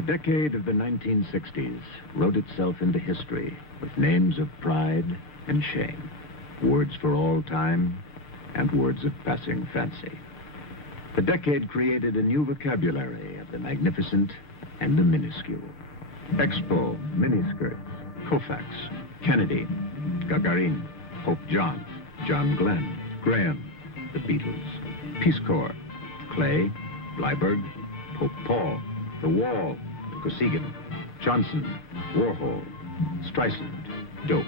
The decade of the 1960s wrote itself into history with names of pride and shame, words for all time and words of passing fancy. The decade created a new vocabulary of the magnificent and the minuscule. Expo, miniskirts, Koufax, Kennedy, Gagarin, Pope John, John Glenn, Graham, the Beatles, Peace Corps, Clay, Bleiberg, Pope Paul, The Wall, Kosygin, Johnson, Warhol, Streisand, Dope,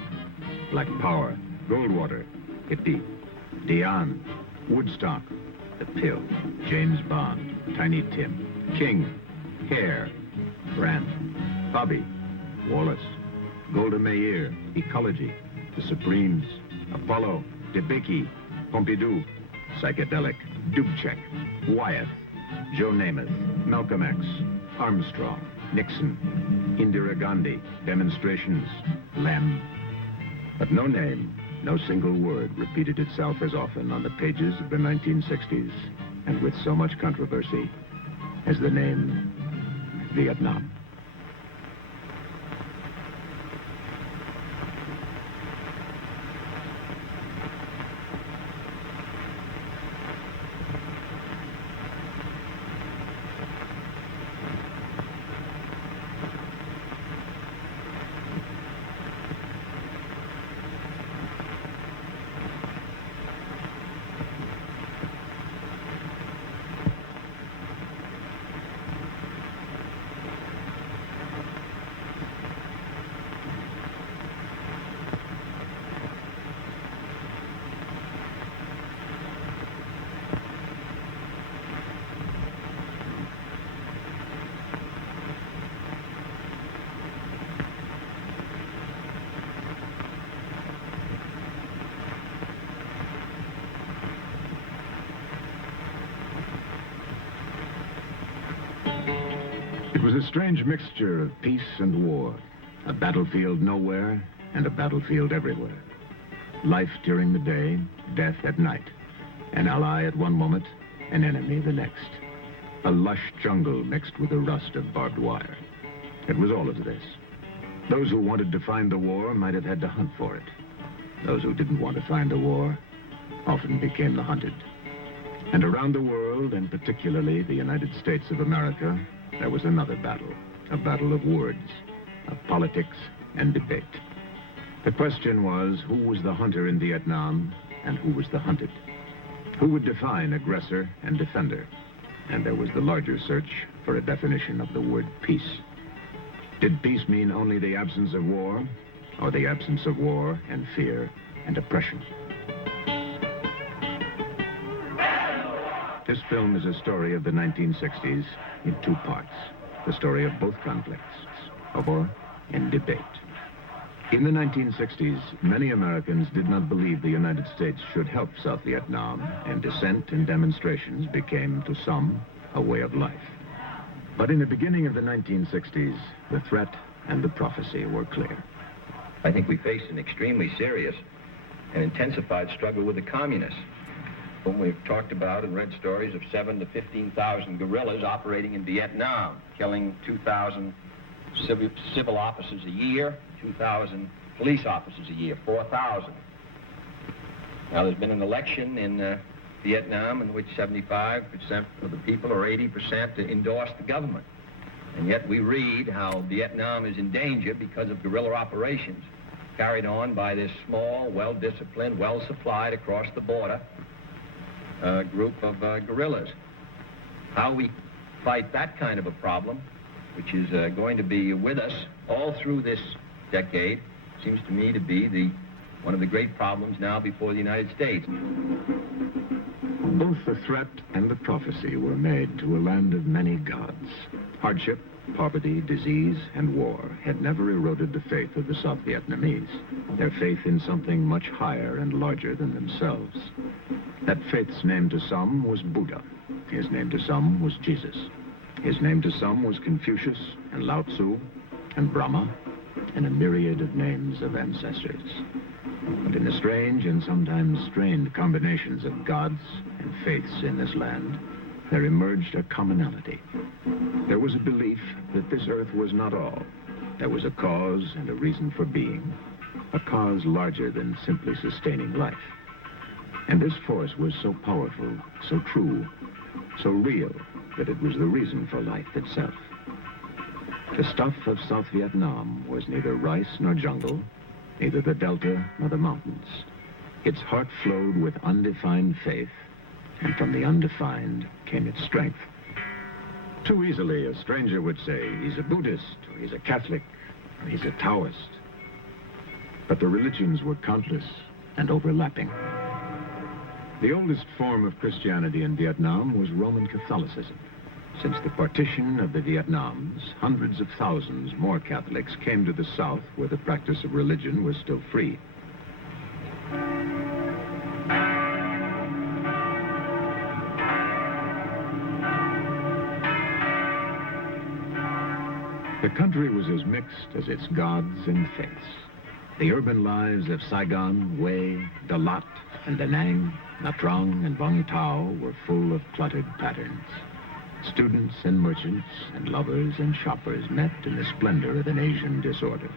Black Power, Goldwater, Hippie, Dion, Woodstock, The Pill, James Bond, Tiny Tim, King, Hare, Brandt, Bobby, Wallace, Golda Meir, Ecology, The Supremes, Apollo, DeBakey, Pompidou, Psychedelic, Dubček, Wyeth, Joe Namath, Malcolm X, Armstrong, Nixon, Indira Gandhi, Demonstrations, Lem. But no name, no single word repeated itself as often on the pages of the 1960s, and with so much controversy, as the name Vietnam. It was a strange mixture of peace and war, a battlefield nowhere and a battlefield everywhere. Life during the day, death at night. An ally at one moment, an enemy the next. A lush jungle mixed with the rust of barbed wire. It was all of this. Those who wanted to find the war might have had to hunt for it. Those who didn't want to find the war often became the hunted. And around the world, and particularly the United States of America, there was another battle, a battle of words, of politics and debate. The question was, who was the hunter in Vietnam and who was the hunted? Who would define aggressor and defender? And there was the larger search for a definition of the word peace. Did peace mean only the absence of war, or the absence of war and fear and oppression? This film is a story of the 1960s in two parts. The story of both conflicts, of war and debate. In the 1960s, many Americans did not believe the United States should help South Vietnam, and dissent and demonstrations became, to some, a way of life. But in the beginning of the 1960s, the threat and the prophecy were clear. I think we faced an extremely serious and intensified struggle with the communists, whom we've talked about and read stories of 7,000 to 15,000 guerrillas operating in Vietnam, killing 2,000 civil officers a year, 2,000 police officers a year, 4,000. Now, there's been an election in Vietnam in which 75% of the people, or 80%, endorse the government. And yet we read how Vietnam is in danger because of guerrilla operations carried on by this small, well-disciplined, well-supplied across the border group of guerrillas. How we fight that kind of a problem, which is going to be with us all through this decade, seems to me to be one of the great problems now before the United States. Both the threat and the prophecy were made to a land of many gods. Hardship, poverty, disease, and war had never eroded the faith of the South Vietnamese, their faith in something much higher and larger than themselves. That faith's name to some was Buddha. His name to some was Jesus. His name to some was Confucius and Lao Tzu and Brahma and a myriad of names of ancestors. But in the strange and sometimes strained combinations of gods and faiths in this land, there emerged a commonality. There was a belief that this earth was not all. There was a cause and a reason for being, a cause larger than simply sustaining life. And this force was so powerful, so true, so real, that it was the reason for life itself. The stuff of South Vietnam was neither rice nor jungle, neither the delta nor the mountains. Its heart flowed with undefined faith, and from the undefined came its strength. Too easily, a stranger would say, he's a Buddhist, or he's a Catholic, or he's a Taoist. But the religions were countless and overlapping. The oldest form of Christianity in Vietnam was Roman Catholicism. Since the partition of the Vietnams, hundreds of thousands more Catholics came to the South, where the practice of religion was still free. The country was as mixed as its gods and faiths. The urban lives of Saigon, Hue, Dalat, and Da Nang, Nha Trang, and Vung Tau were full of cluttered patterns. Students and merchants and lovers and shoppers met in the splendor of an Asian disorder.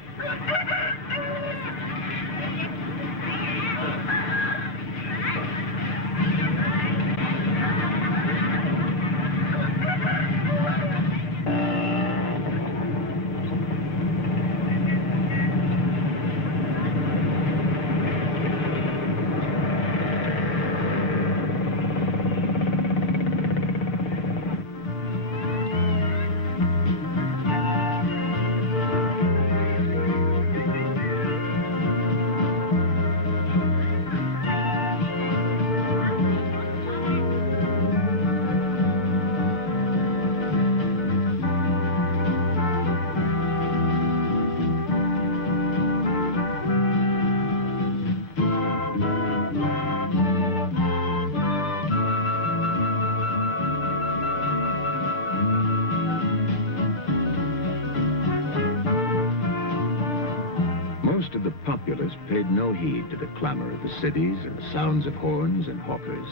The populace paid no heed to the clamor of the cities and the sounds of horns and hawkers.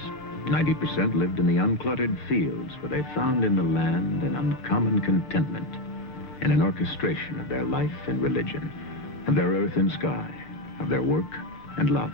90% lived in the uncluttered fields, where they found in the land an uncommon contentment and an orchestration of their life and religion, of their earth and sky, of their work and love.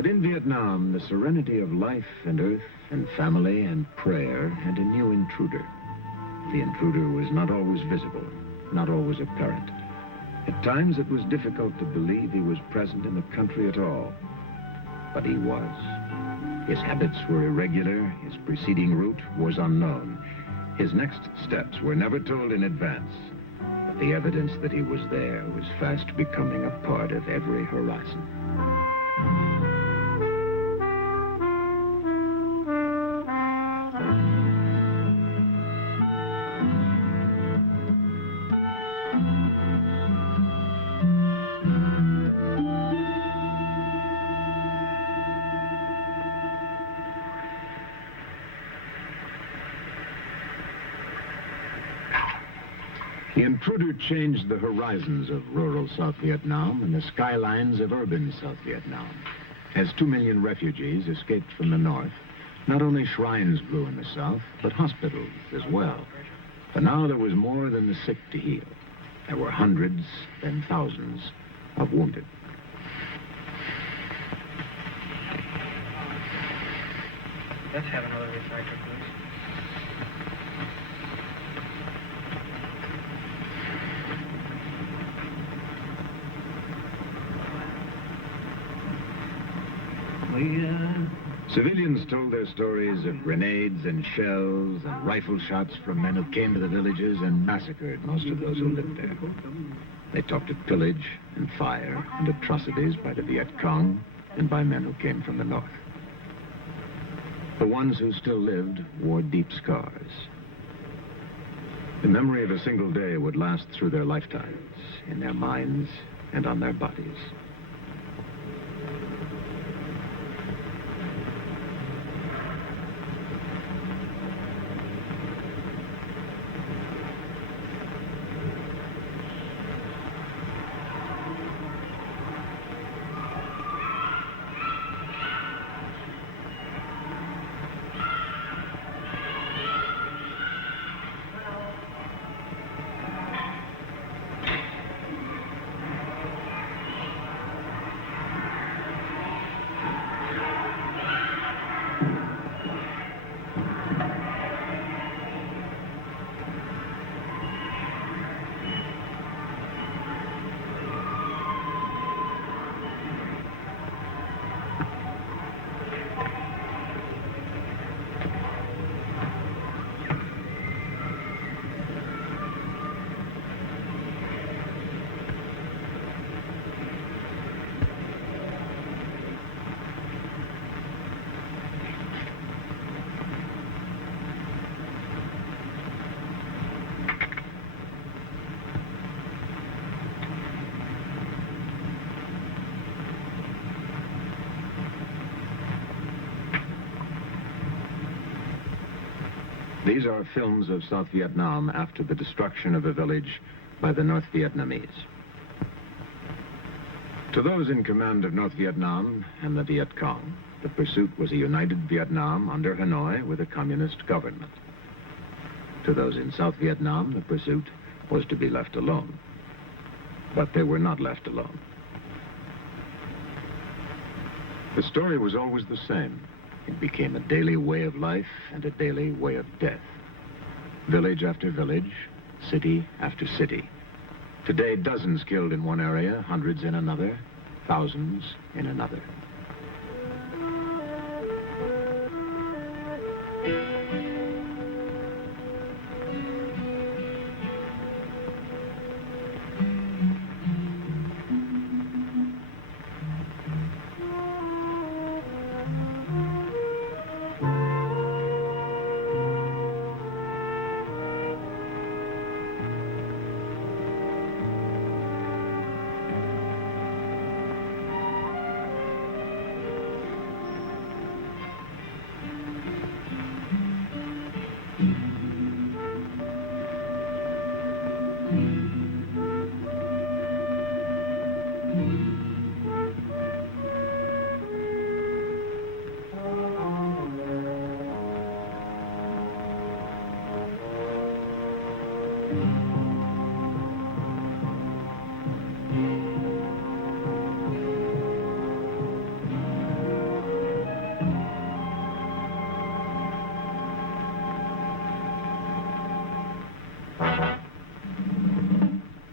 But in Vietnam, the serenity of life and earth and family and prayer had a new intruder. The intruder was not always visible, not always apparent. At times it was difficult to believe he was present in the country at all. But he was. His habits were irregular, his preceding route was unknown. His next steps were never told in advance. But the evidence that he was there was fast becoming a part of every horizon. The intruder changed the horizons of rural South Vietnam and the skylines of urban South Vietnam. As 2 million refugees escaped from the north, not only shrines grew in the south, but hospitals as well. For now there was more than the sick to heal. There were hundreds, then thousands, of wounded. Let's have another refractor, please. Civilians told their stories of grenades and shells and rifle shots from men who came to the villages and massacred most of those who lived there. They talked of pillage and fire and atrocities by the Viet Cong and by men who came from the north. The ones who still lived wore deep scars. The memory of a single day would last through their lifetimes, in their minds and on their bodies. These are films of South Vietnam after the destruction of a village by the North Vietnamese. To those in command of North Vietnam and the Viet Cong, the pursuit was a united Vietnam under Hanoi with a communist government. To those in South Vietnam, the pursuit was to be left alone. But they were not left alone. The story was always the same. It became a daily way of life and a daily way of death. Village after village, city after city. Today, dozens killed in one area, hundreds in another, thousands in another.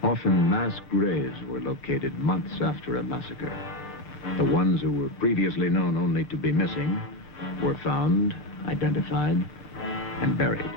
Often mass graves were located months after a massacre. The ones who were previously known only to be missing were found, identified, and buried.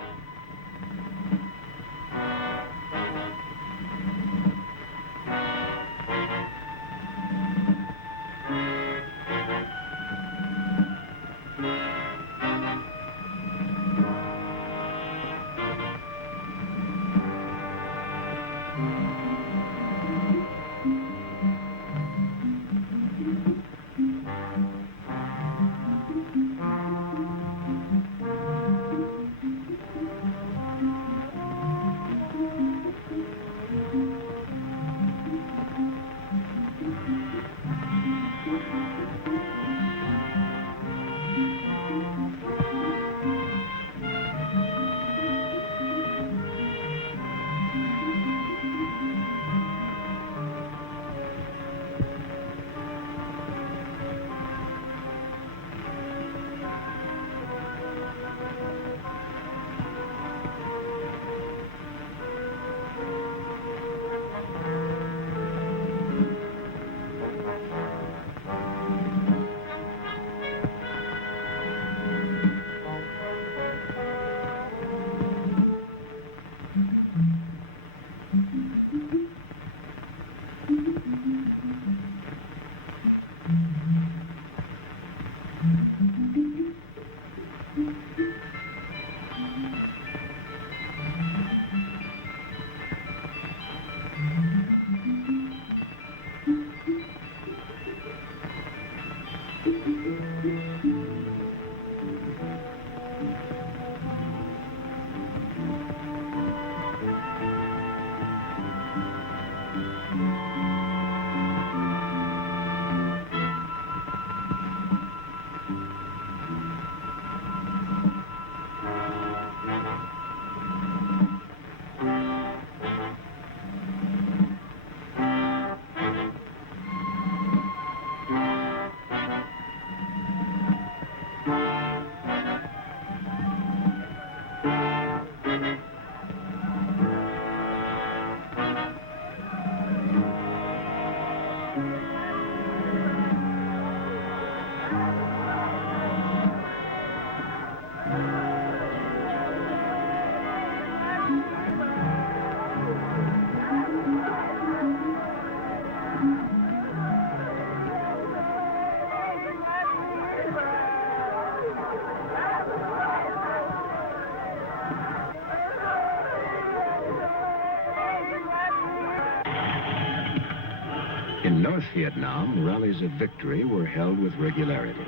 In North Vietnam, rallies of victory were held with regularity.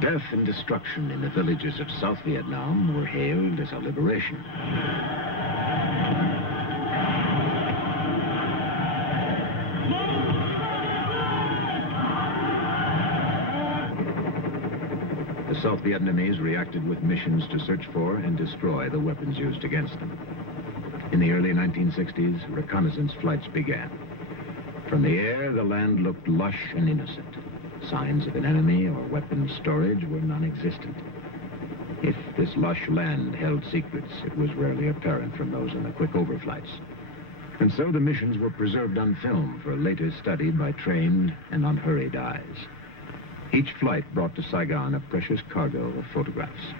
Death and destruction in the villages of South Vietnam were hailed as a liberation. The South Vietnamese reacted with missions to search for and destroy the weapons used against them. In the early 1960s, reconnaissance flights began. From the air, the land looked lush and innocent. Signs of an enemy or weapons storage were non-existent. If this lush land held secrets, it was rarely apparent from those on the quick overflights. And so the missions were preserved on film for later study by trained and unhurried eyes. Each flight brought to Saigon a precious cargo of photographs.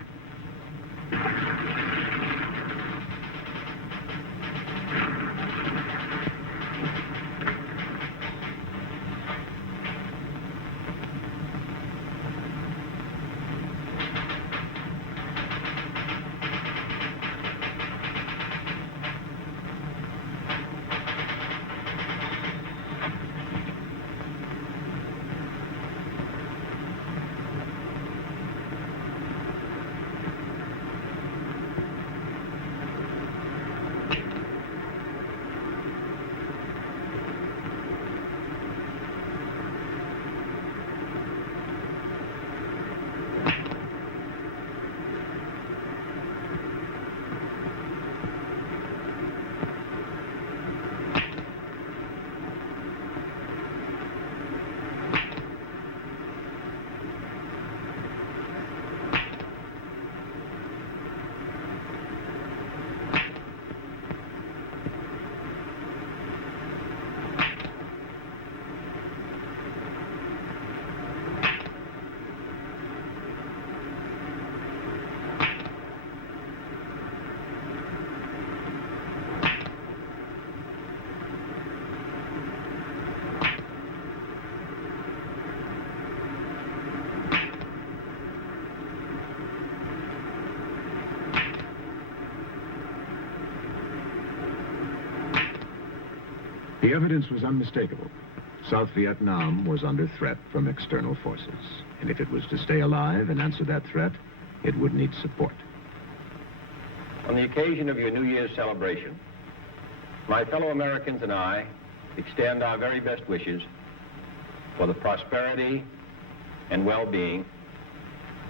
The evidence was unmistakable. South Vietnam was under threat from external forces, and if it was to stay alive and answer that threat, it would need support. On the occasion of your New Year's celebration, my fellow Americans and I extend our very best wishes for the prosperity and well-being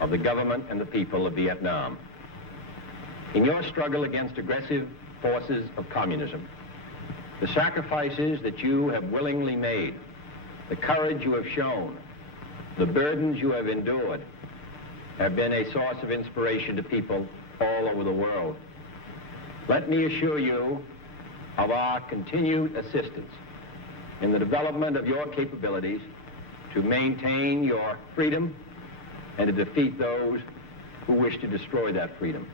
of the government and the people of Vietnam. In your struggle against aggressive forces of communism, the sacrifices that you have willingly made, the courage you have shown, the burdens you have endured, have been a source of inspiration to people all over the world. Let me assure you of our continued assistance in the development of your capabilities to maintain your freedom and to defeat those who wish to destroy that freedom.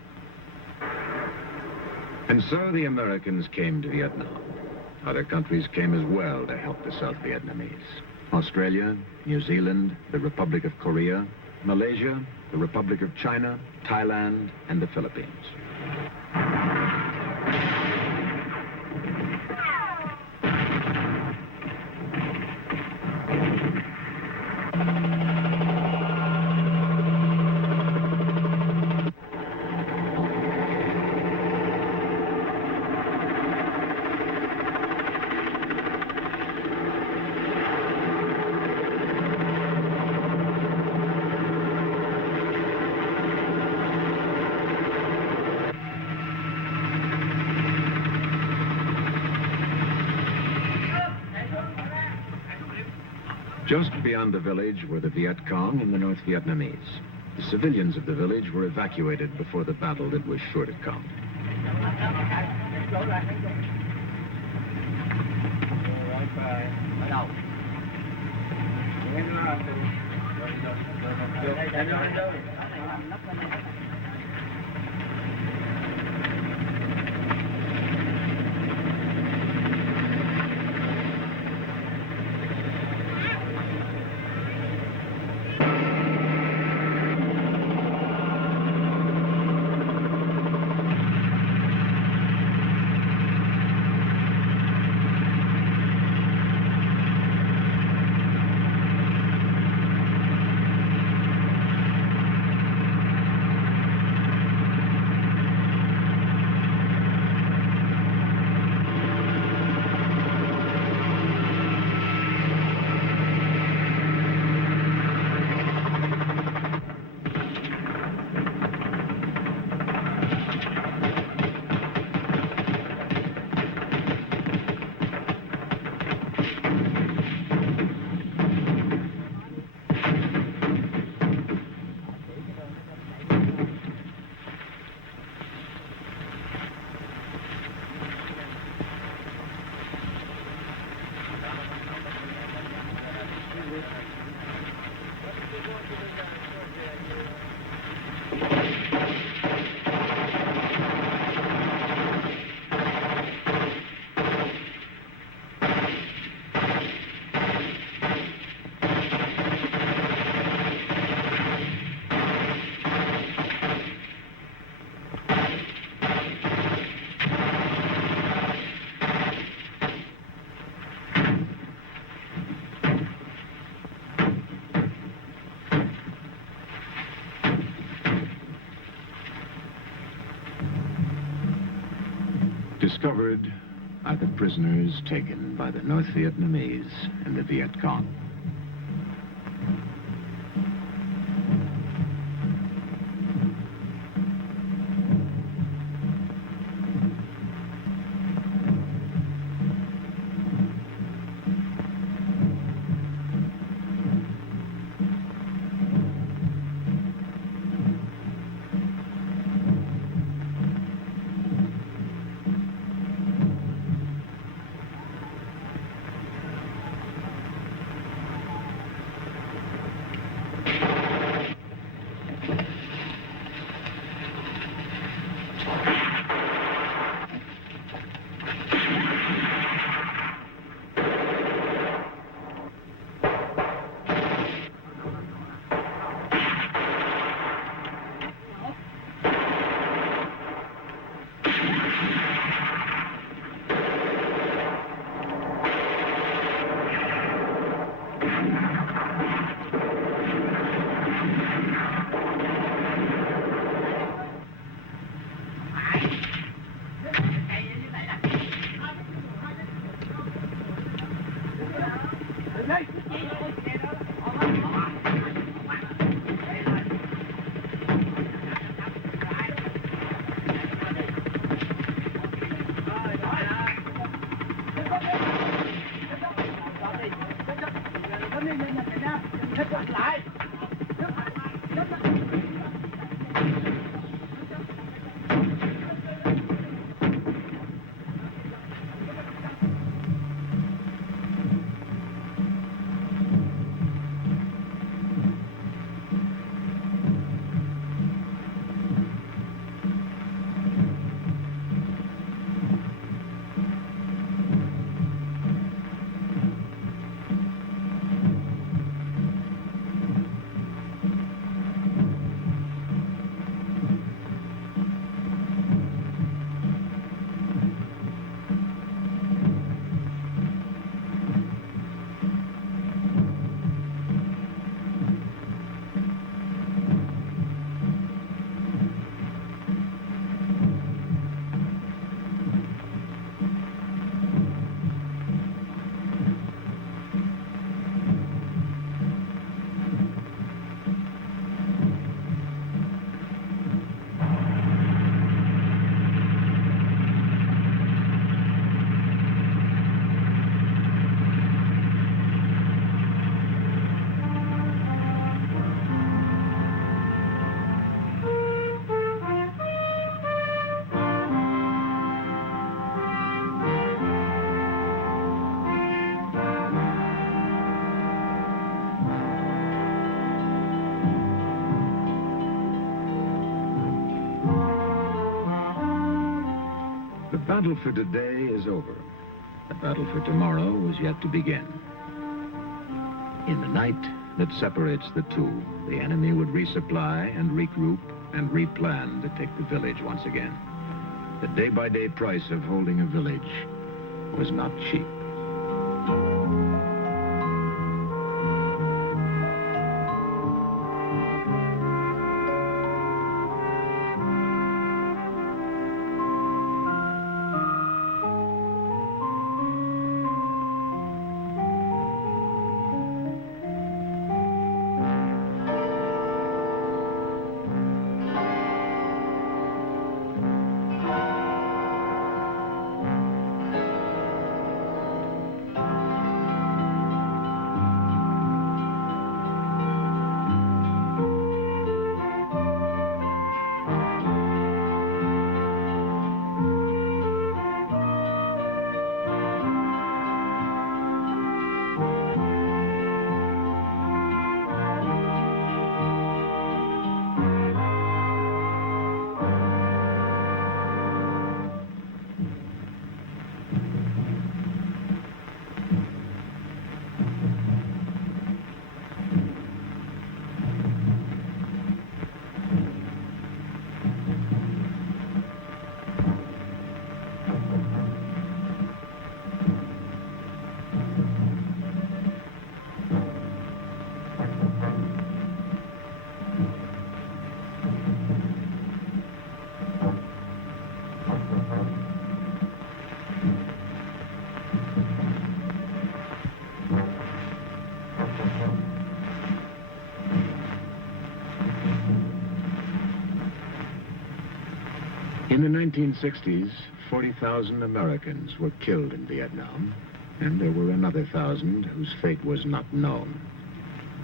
And so the Americans came to Vietnam. Other countries came as well to help the South Vietnamese. Australia, New Zealand, the Republic of Korea, Malaysia, the Republic of China, Thailand, and the Philippines. Just beyond the village were the Viet Cong and the North Vietnamese. The civilians of the village were evacuated before the battle that was sure to come. Discovered are the prisoners taken by the North Vietnamese and the Viet Cong. The battle for today is over. The battle for tomorrow was yet to begin. In the night that separates the two, the enemy would resupply and regroup and replan to take the village once again. The day-by-day price of holding a village was not cheap. In the 1960s, 40,000 Americans were killed in Vietnam, and there were another 1,000 whose fate was not known.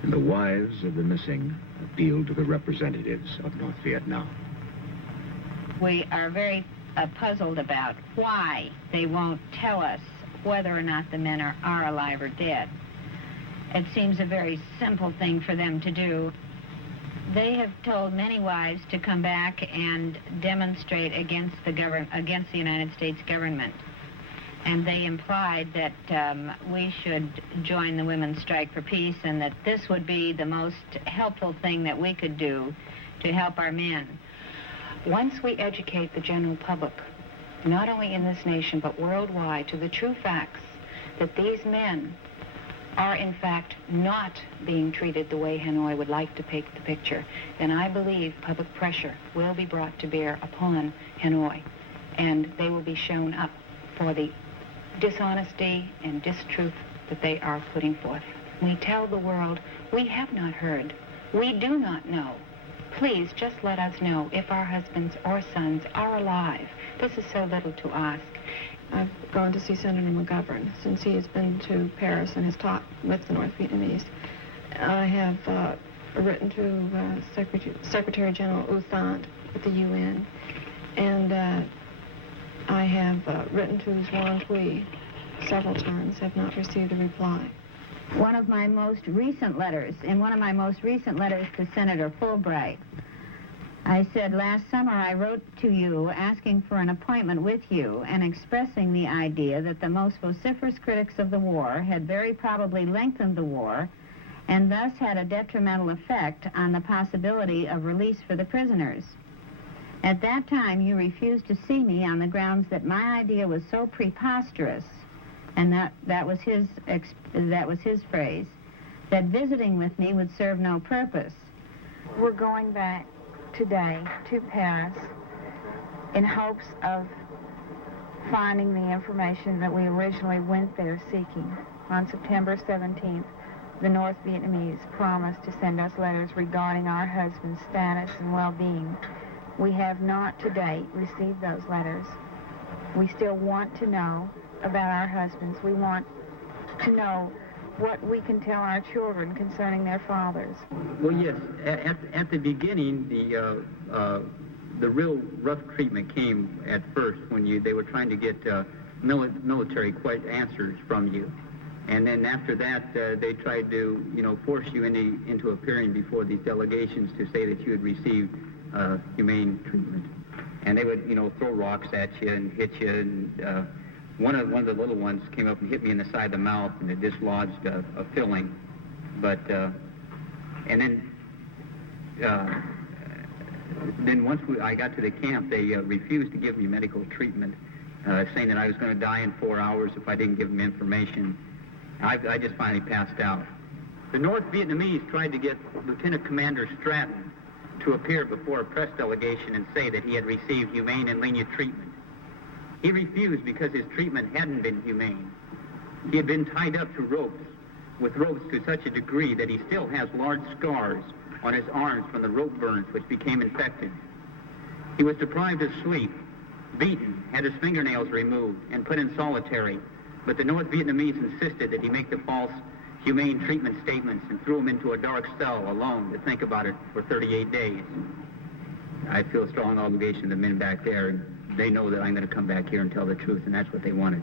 And the wives of the missing appealed to the representatives of North Vietnam. We are very puzzled about why they won't tell us whether or not the men are alive or dead. It seems a very simple thing for them to do. They have told many wives to come back and demonstrate against the United States government. And they implied that we should join the Women's Strike for Peace and that this would be the most helpful thing that we could do to help our men. Once we educate the general public, not only in this nation but worldwide, to the true facts that these men are in fact not being treated the way Hanoi would like to paint the picture, then I believe public pressure will be brought to bear upon Hanoi, and they will be shown up for the dishonesty and distruth that they are putting forth. We tell the world, we have not heard, we do not know. Please just let us know if our husbands or sons are alive. This is so little to ask. I've gone to see Senator McGovern since he has been to Paris and has talked with the North Vietnamese. I have written to Secretary General U Thant at the UN, and I have written to Xuan Thuy several times, have not received a reply. In one of my most recent letters to Senator Fulbright, I said, last summer I wrote to you asking for an appointment with you and expressing the idea that the most vociferous critics of the war had very probably lengthened the war and thus had a detrimental effect on the possibility of release for the prisoners. At that time, you refused to see me on the grounds that my idea was so preposterous, and that was his phrase, that visiting with me would serve no purpose. We're going back today to Paris in hopes of finding the information that we originally went there seeking. On September 17th, the North Vietnamese promised to send us letters regarding our husbands' status and well-being. We have not to date received those letters. We still want to know about our husbands. We want to know what we can tell our children concerning their fathers. Well, yes, at the beginning, the real rough treatment came at first when they were trying to get military answers from you. And then after that, they tried to, force you into appearing before these delegations to say that you had received humane treatment. and they would, throw rocks at you and hit you. And one of the little ones came up and hit me in the side of the mouth, and it dislodged a filling. But and then once I got to the camp, they refused to give me medical treatment, saying that I was going to die in 4 hours if I didn't give them information. I just finally passed out. The North Vietnamese tried to get Lieutenant Commander Stratton to appear before a press delegation and say that he had received humane and lenient treatment. He refused because his treatment hadn't been humane. He had been tied up to ropes, with ropes to such a degree that he still has large scars on his arms from the rope burns which became infected. He was deprived of sleep, beaten, had his fingernails removed, and put in solitary, but the North Vietnamese insisted that he make the false humane treatment statements and threw him into a dark cell alone to think about it for 38 days. I feel a strong obligation to the men back there, and they know that I'm going to come back here and tell the truth, and that's what they wanted.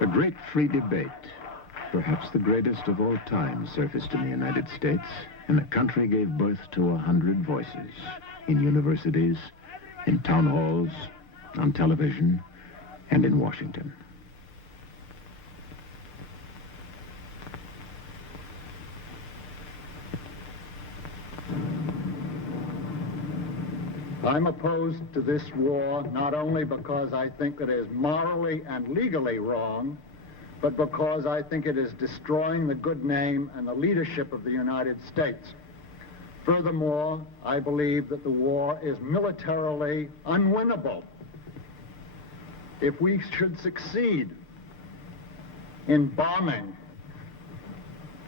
A great free debate, perhaps the greatest of all time, surfaced in the United States, and the country gave birth to 100 voices in universities, in town halls, on television, and in Washington. I'm opposed to this war not only because I think that it is morally and legally wrong, but because I think it is destroying the good name and the leadership of the United States. Furthermore, I believe that the war is militarily unwinnable. If we should succeed in bombing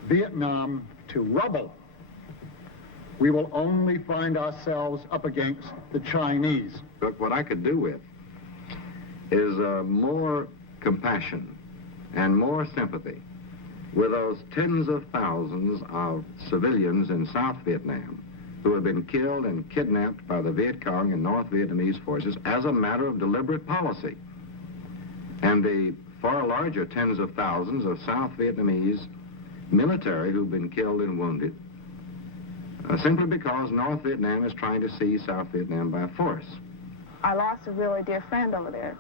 Vietnam to rubble, we will only find ourselves up against the Chinese. Look, what I could do with is more compassion and more sympathy with those tens of thousands of civilians in South Vietnam who have been killed and kidnapped by the Viet Cong and North Vietnamese forces as a matter of deliberate policy. And the far larger tens of thousands of South Vietnamese military who've been killed and wounded simply because North Vietnam is trying to seize South Vietnam by force. I lost a really dear friend over there,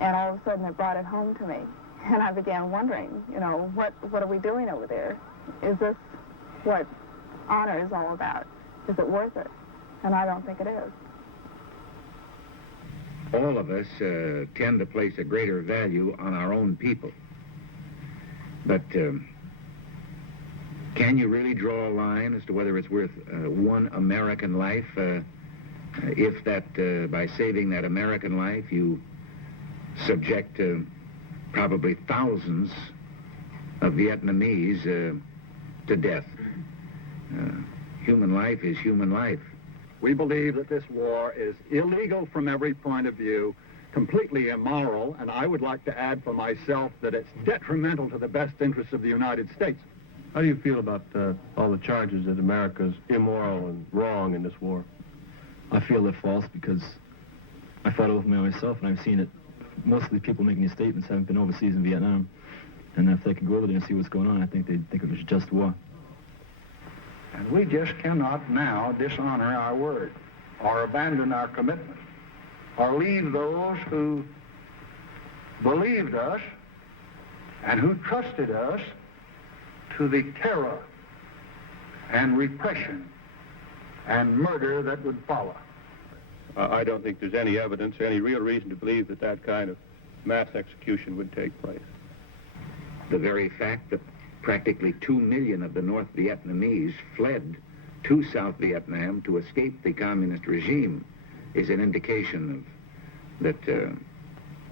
and all of a sudden it brought it home to me. And I began wondering, what are we doing over there? Is this what honor is all about? Is it worth it? And I don't think it is. All of us tend to place a greater value on our own people. But Can you really draw a line as to whether it's worth one American life if that, by saving that American life, you subject probably thousands of Vietnamese to death? Human life is human life. We believe that this war is illegal from every point of view, completely immoral, and I would like to add for myself that it's detrimental to the best interests of the United States. How do you feel about all the charges that America's immoral and wrong in this war? I feel they're false because I fought over myself, and I've seen it. Most of the people making these statements haven't been overseas in Vietnam, and if they could go over there and see what's going on, I think they'd think it was just war. And we just cannot now dishonor our word or abandon our commitment or leave those who believed us and who trusted us to the terror and repression and murder that would follow. I don't think there's any evidence or any real reason to believe that that kind of mass execution would take place. The very fact that practically 2 million of the North Vietnamese fled to South Vietnam to escape the communist regime is an indication that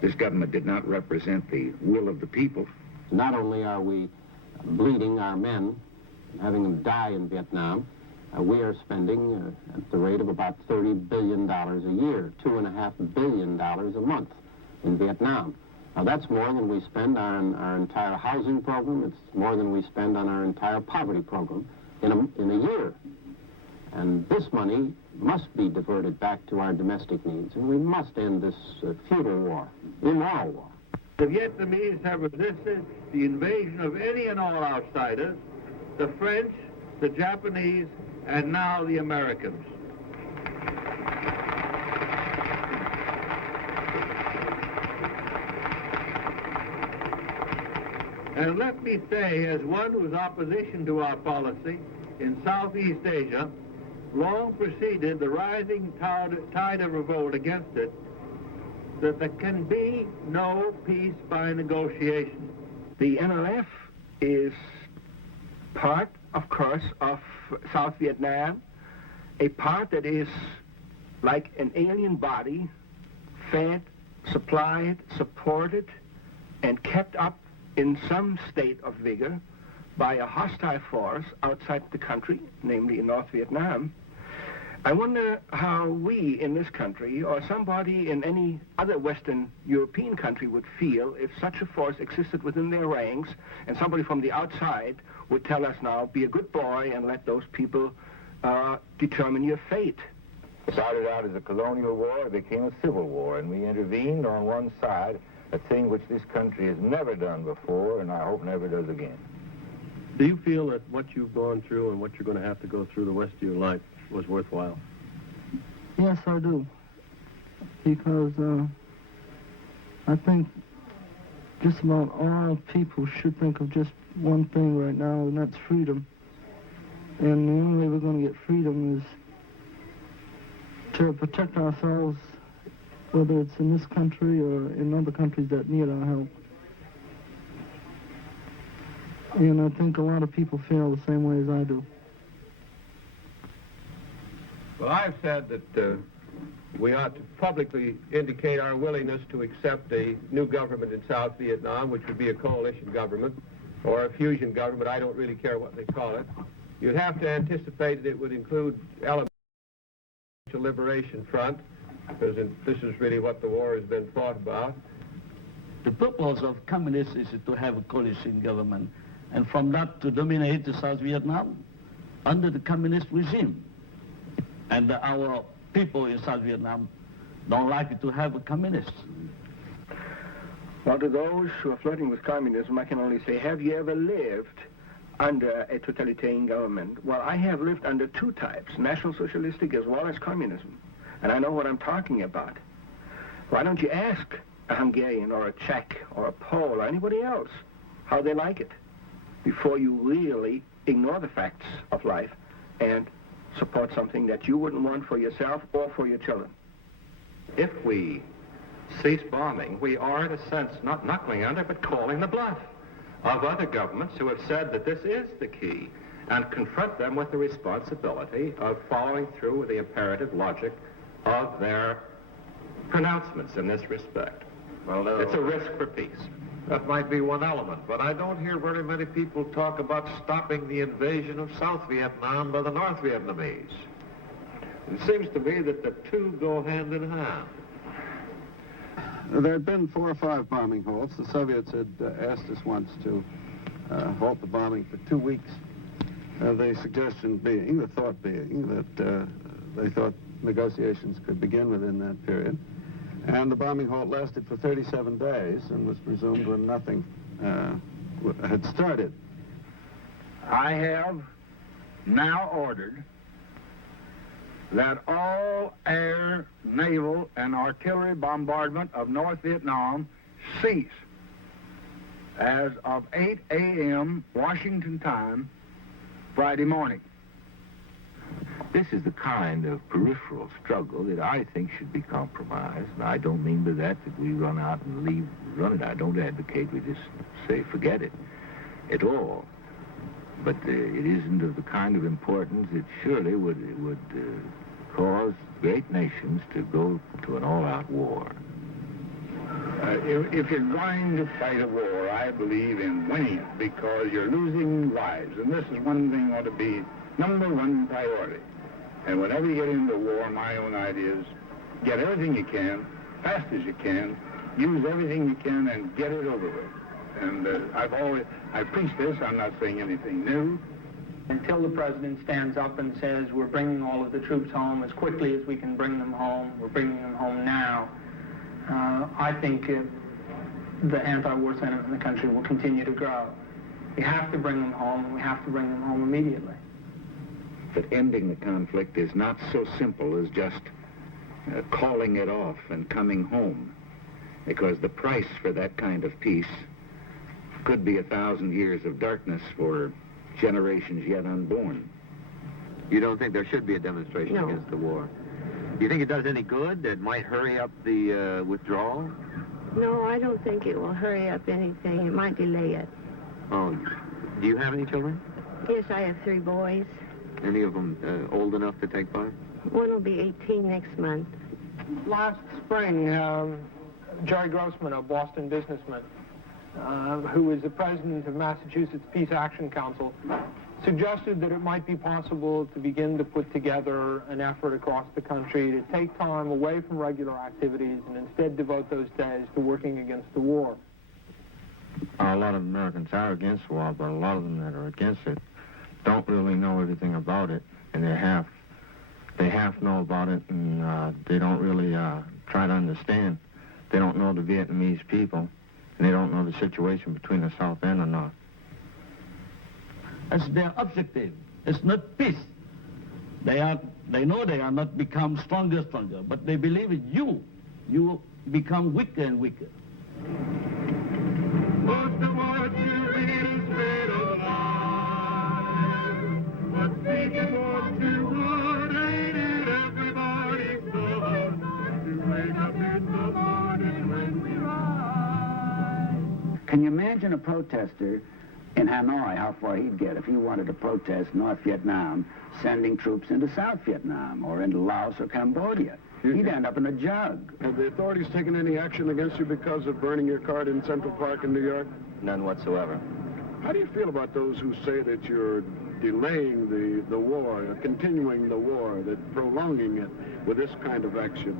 this government did not represent the will of the people. Not only are we bleeding our men, having them die in Vietnam, we are spending at the rate of about $30 billion a year, $2.5 billion a month in Vietnam. Now, that's more than we spend on our entire housing program. It's more than we spend on our entire poverty program in a year. And this money must be diverted back to our domestic needs, and we must end this futile war, immoral war. The Vietnamese have resisted the invasion of any and all outsiders, the French, the Japanese, and now the Americans. And let me say, as one whose opposition to our policy in Southeast Asia long preceded the rising tide of revolt against it, that there can be no peace by negotiation. The NLF is part, of course, of South Vietnam, a part that is like an alien body, fed, supplied, supported, and kept up in some state of vigor by a hostile force outside the country, namely in North Vietnam. I wonder how we in this country, or somebody in any other Western European country, would feel if such a force existed within their ranks and somebody from the outside would tell us now, be a good boy and let those people determine your fate. It started out as a colonial war, it became a civil war, and we intervened on one side, a thing which this country has never done before, and I hope never does again. Do you feel that what you've gone through and what you're going to have to go through the rest of your life was worthwhile? Yes, I do. Because I think just about all people should think of just one thing right now, and that's freedom. And the only way we're going to get freedom is to protect ourselves, whether it's in this country or in other countries that need our help. And I think a lot of people feel the same way as I do. Well, I've said that we ought to publicly indicate our willingness to accept a new government in South Vietnam, which would be a coalition government or a fusion government. I don't really care what they call it. You'd have to anticipate that it would include elements of the Liberation Front, because this is really what the war has been fought about. The purpose of communists is to have a coalition government, and from that to dominate the South Vietnam under the communist regime. And our people in South Vietnam don't like to have a communist. Well, to those who are flirting with communism, I can only say, have you ever lived under a totalitarian government? Well, I have lived under two types, National Socialistic as well as communism. And I know what I'm talking about. Why don't you ask a Hungarian or a Czech or a Pole or anybody else how they like it before you really ignore the facts of life and support something that you wouldn't want for yourself or for your children. If we cease bombing, we are, in a sense, not knuckling under, but calling the bluff of other governments who have said that this is the key. and confront them with the responsibility of following through with the imperative logic of their pronouncements in this respect. Well, it's a risk for peace. That might be one element, but I don't hear very many people talk about stopping the invasion of South Vietnam by the North Vietnamese. It seems to me that the two go hand in hand. There had been 4 or 5 bombing halts. The Soviets had asked us once to halt the bombing for 2 weeks. The suggestion being, the thought being, that they thought negotiations could begin within that period. And the bombing halt lasted for 37 days and was resumed when nothing had started. I have now ordered that all air, naval, and artillery bombardment of North Vietnam cease as of 8 a.m. Washington time, Friday morning. This is the kind of peripheral struggle that I think should be compromised. And I don't mean by that we run out and run it. I don't advocate we just say forget it at all. But it isn't of the kind of importance that surely would cause great nations to go to an all-out war. If you're going to fight a war, I believe in winning it because you're losing lives. And this is one thing ought to be #1 priority. And whenever you get into war, my own idea is get everything you can, fast as you can, use everything you can, and get it over with. And I preach this, I'm not saying anything new. Until the president stands up and says, we're bringing all of the troops home as quickly as we can bring them home, we're bringing them home now, I think the anti-war sentiment in the country will continue to grow. We have to bring them home, and we have to bring them home immediately. That ending the conflict is not so simple as just calling it off and coming home, because the price for that kind of peace could be 1,000 years of darkness for generations yet unborn. You don't think there should be a demonstration against the war? Do you think it does any good? It might hurry up the withdrawal? No, I don't think it will hurry up anything. It might delay it. Oh, do you have any children? Yes, I have 3 boys. Any of them old enough to take part? One will be 18 next month. Last spring, Jerry Grossman, a Boston businessman, who is the president of Massachusetts Peace Action Council, suggested that it might be possible to begin to put together an effort across the country to take time away from regular activities and instead devote those days to working against the war. A lot of Americans are against war, but a lot of them that are against it don't really know everything about it, and they half know about it, and they don't really try to understand. They don't know the Vietnamese people, and they don't know the situation between the South and the North. That's their objective. It's not peace. They know they are not become stronger, but they believe in you become weaker and weaker. Most of what you read is made of lies. But speaking what you would, ain't it everybody's thought to wake up in the morning when we rise? Can you imagine a protester in Hanoi, how far he'd get if he wanted to protest North Vietnam sending troops into South Vietnam or into Laos or Cambodia? He'd end up in a jug. Have the authorities taken any action against you because of burning your card in Central Park in New York? None whatsoever. How do you feel about those who say that you're delaying the war, continuing the war, that prolonging it with this kind of action?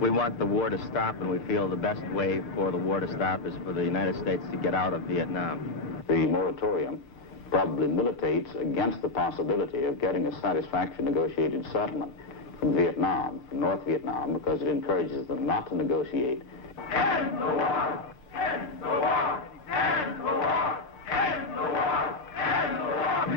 We want the war to stop, and we feel the best way for the war to stop is for the United States to get out of Vietnam. The moratorium probably militates against the possibility of getting a satisfactory negotiated settlement from Vietnam, from North Vietnam, because it encourages them not to negotiate. End the war! End the war! End the war! End the war! End the war!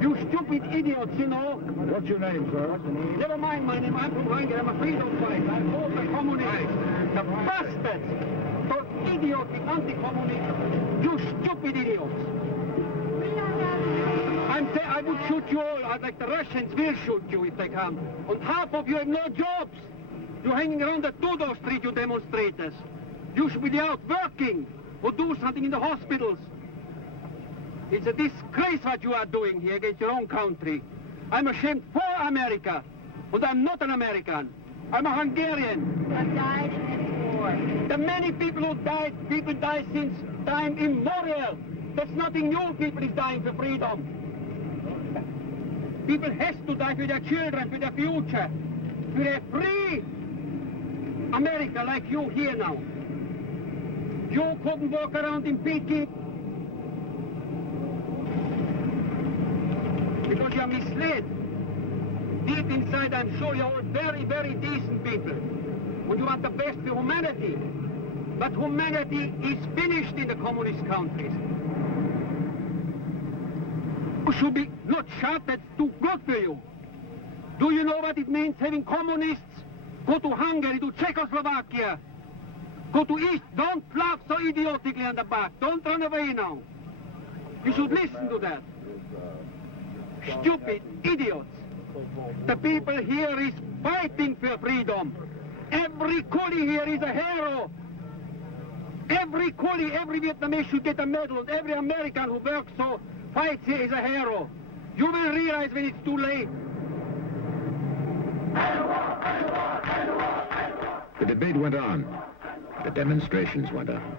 You stupid idiots, you know. What's your name, sir? Never mind my name. I'm from Rankin. I'm a freedom fighter. I fought the communists. The bastards! Those idiotic anti-communists! You stupid idiots! I would shoot you all, like the Russians will shoot you if they come. And half of you have no jobs. You're hanging around the Tudor Street, you demonstrators. You should be out working or do something in the hospitals. It's a disgrace what you are doing here against your own country. I'm ashamed for America, but I'm not an American. I'm a Hungarian. Who have died in this war. The many people who died, people die since time immemorial. There's nothing new. People is dying for freedom. People has to die for their children, for their future. For a free America like you here now. You couldn't walk around in Peking because you are misled. Deep inside, I'm sure you're all very, very decent people. And you want the best for humanity. But humanity is finished in the communist countries. You should be not shot, that's too good for you. Do you know what it means having communists go to Hungary, to Czechoslovakia, go to East? Don't laugh so idiotically on the back. Don't run away now. You should listen to that. Stupid idiots. The people here is fighting for freedom. Every coolie here is a hero. Every coolie, every Vietnamese should get a medal. Every American who works so fights here is a hero. You will realize when it's too late. The debate went on. The demonstrations went on.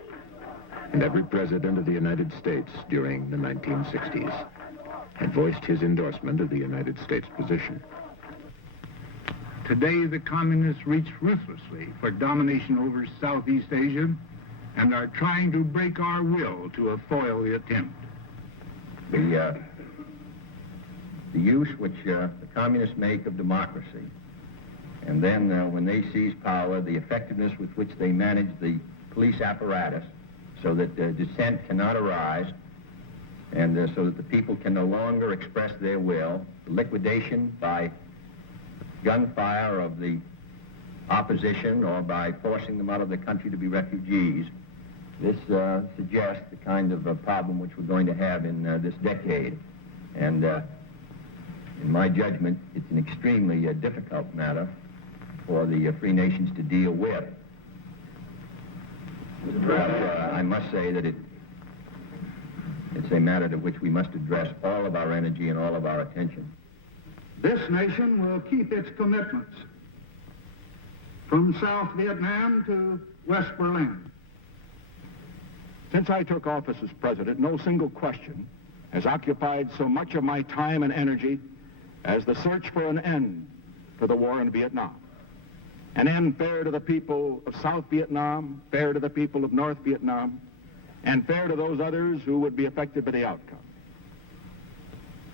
And every president of the United States during the 1960s had voiced his endorsement of the United States position. Today, the communists reach ruthlessly for domination over Southeast Asia and are trying to break our will to foil the attempt. The use which the communists make of democracy, and then when they seize power, the effectiveness with which they manage the police apparatus so that dissent cannot arise, and so that the people can no longer express their will, the liquidation by gunfire of the opposition or by forcing them out of the country to be refugees. This suggests the kind of problem which we're going to have in this decade. And in my judgment, it's an extremely difficult matter for the free nations to deal with. But I must say that it's a matter to which we must address all of our energy and all of our attention. This nation will keep its commitments from South Vietnam to West Berlin. Since I took office as president, no single question has occupied so much of my time and energy as the search for an end to the war in Vietnam. An end fair to the people of South Vietnam, fair to the people of North Vietnam, and fair to those others who would be affected by the outcome.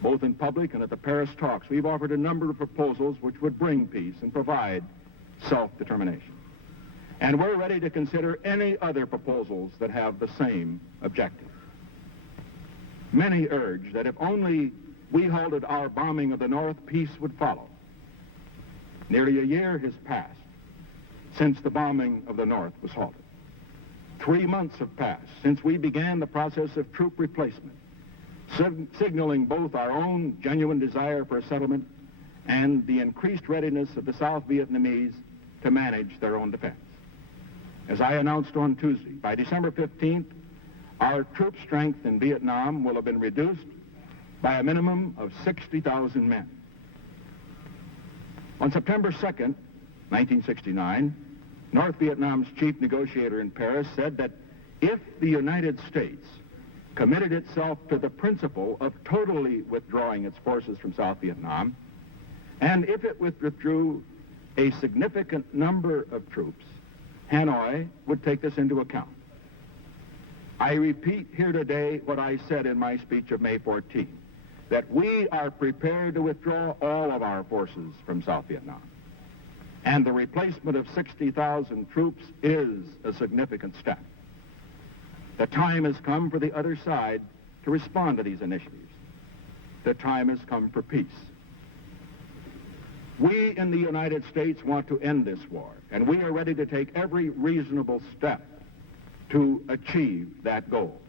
Both in public and at the Paris talks, we've offered a number of proposals which would bring peace and provide self-determination. And we're ready to consider any other proposals that have the same objective. Many urge that if only we halted our bombing of the North, peace would follow. Nearly a year has passed since the bombing of the North was halted. 3 months have passed since we began the process of troop replacement, signaling both our own genuine desire for a settlement and the increased readiness of the South Vietnamese to manage their own defense. As I announced on Tuesday, by December 15th, our troop strength in Vietnam will have been reduced by a minimum of 60,000 men. On September 2nd, 1969, North Vietnam's chief negotiator in Paris said that if the United States committed itself to the principle of totally withdrawing its forces from South Vietnam, and if it withdrew a significant number of troops, Hanoi would take this into account. I repeat here today what I said in my speech of May 14, that we are prepared to withdraw all of our forces from South Vietnam. And the replacement of 60,000 troops is a significant step. The time has come for the other side to respond to these initiatives. The time has come for peace. We in the United States want to end this war, and we are ready to take every reasonable step to achieve that goal.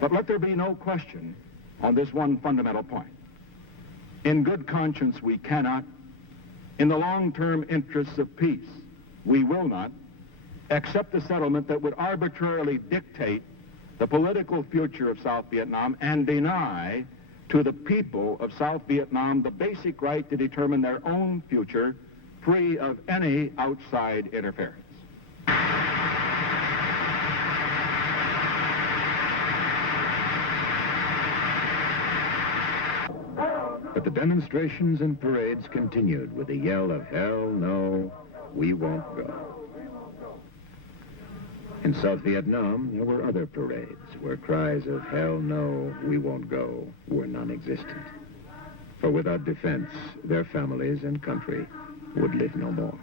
But let there be no question on this one fundamental point. In good conscience, we cannot, in the long-term interests of peace, we will not accept a settlement that would arbitrarily dictate the political future of South Vietnam and deny to the people of South Vietnam the basic right to determine their own future free of any outside interference. But the demonstrations and parades continued with a yell of hell no, we won't go. In South Vietnam, there were other parades where cries of hell no, we won't go were non-existent. For without defense, their families and country would live no more.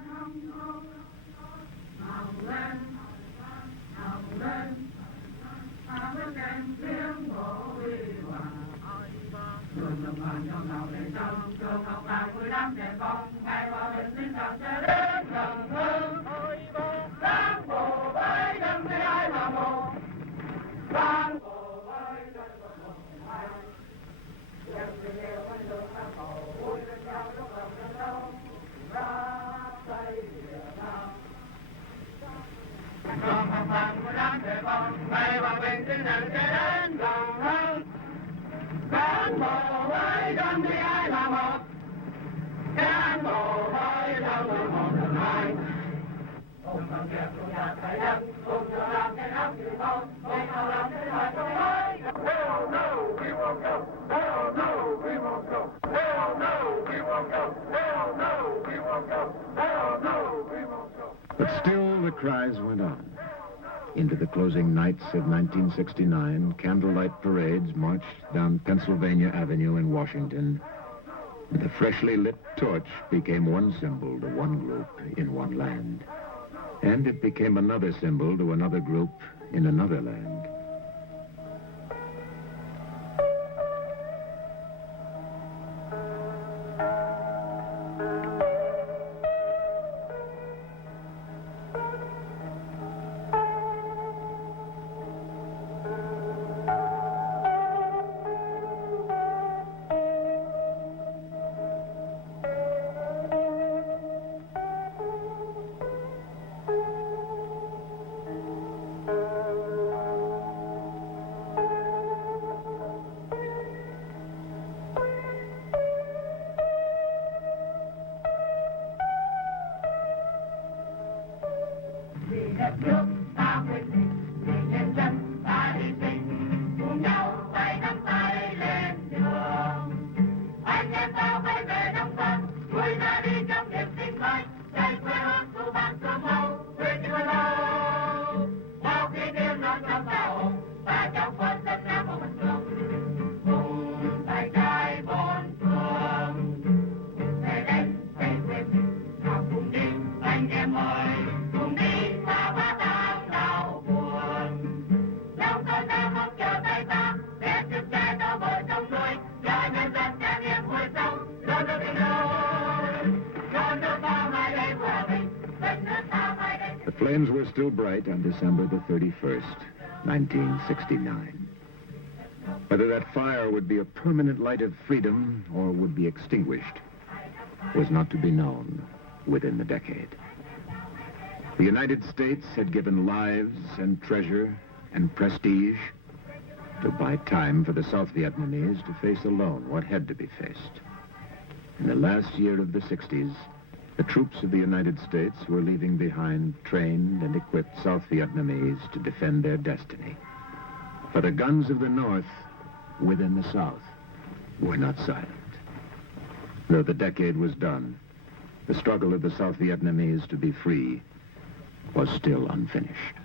But still the cries went on. Into the closing nights of 1969, candlelight parades marched down Pennsylvania Avenue in Washington. The freshly lit torch became one symbol to one group in one land. And it became another symbol to another group in another land. The flames were still bright on December the 31st, 1969. Whether that fire would be a permanent light of freedom or would be extinguished was not to be known within the decade. The United States had given lives and treasure and prestige to buy time for the South Vietnamese to face alone what had to be faced. In the last year of the 60s, the troops of the United States were leaving behind trained and equipped South Vietnamese to defend their destiny. For the guns of the North within the South were not silent. Though the decade was done, the struggle of the South Vietnamese to be free was still unfinished.